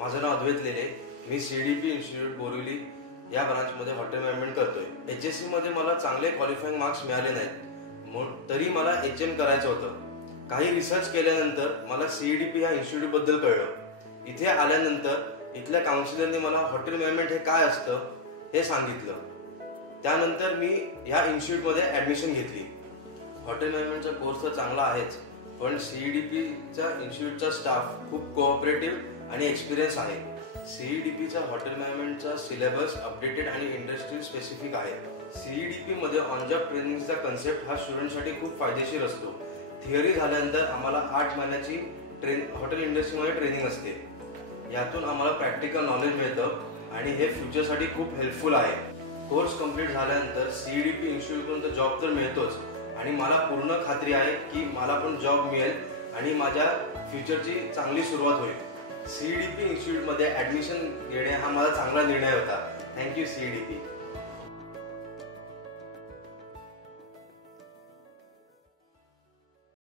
माझं नाव अद्वैत लेले. मी CDP institute Borivali या ब्रांचमध्ये hotel management करतोय. HSC मध्ये मला चांगले क्वालिफाईंग मार्क्स मिळाले नाहीत, तरी मला HM करायचं होतं. काही रिसर्च केल्यानंतर मला CDP या इन्स्टिट्यूट बद्दल कळलं. इथे आल्यानंतर इथल्या काउन्सिलरने मला हॉटेल मॅनेजमेंट हे काय असतं हे सांगितलं. त्यानंतर मी या इन्स्टिट्यूटमध्ये ॲडमिशन घेतली. हॉटेल मॅनेजमेंटचा कोर्स तर चांगला आहेच, पण CDPच्या इन्स्टिट्यूटचा स्टाफ खूप कोऑपरेटिव्ह आणि एक्सपिरियन्स आहे. CDPचा हॉटेल मॅनेजमेंटचा सिलेबस अपडेटेड आणि इंडस्ट्री स्पेसिफिक आहे. CDP मध्ये ऑन जॉब ट्रेनिंगचा कन्सेप्ट हा स्टुडंटसाठी खूप फायदेशीर असतो. थिअरी झाल्यानंतर आम्हाला 8 महिन्याची हॉटेल इंडस्ट्रीमध्ये ट्रेनिंग असते. यातून आम्हाला प्रॅक्टिकल नॉलेज मिळतं आणि हे फ्युचरसाठी खूप हेल्पफुल आहे. कोर्स कंप्लीट झाल्यानंतर CDP इन्स्टिट्यूटकडून जॉब तर मिळतोच आणि मला पूर्ण खात्री आहे की मला पण जॉब मिळेल आणि माझ्या फ्युचरची चांगली सुरुवात होईल. CDP इन्स्टिट्यूटमध्ये ॲडमिशन घेणे हा माझा चांगला निर्णय होता. Thank you CDP.